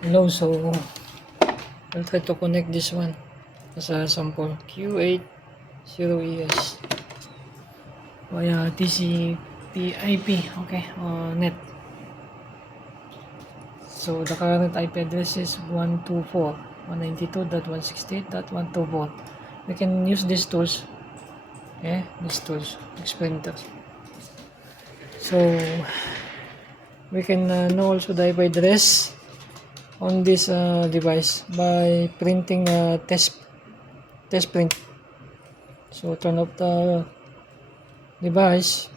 Hello, so I'll try to connect this one as a sample Q80ES via TCP/IP, okay, net. So the current IP address is 124.192.168.124. We can use these tools, okay, these tools, explain to us. So we can know also the IP address on this device by printing a test print. So turn off the device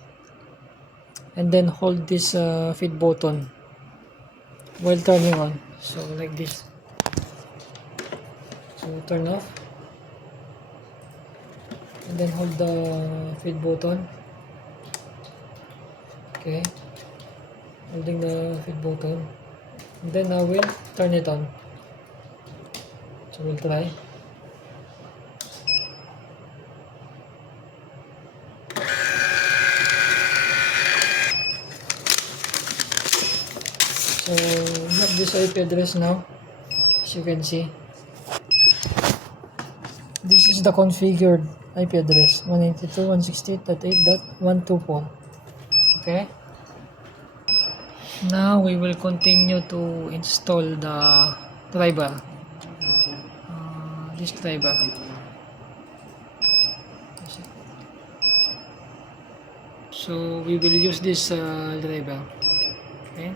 and then hold this feed button while turning on, so like this. So turn off and then hold the feed button, okay, holding the feed button, and then I will turn it on. So we'll try. So we have this IP address now, as you can see. This is the configured IP address, 192.168.8.124. Okay. Now we will continue to install the driver. This driver. So we will use this driver. Okay.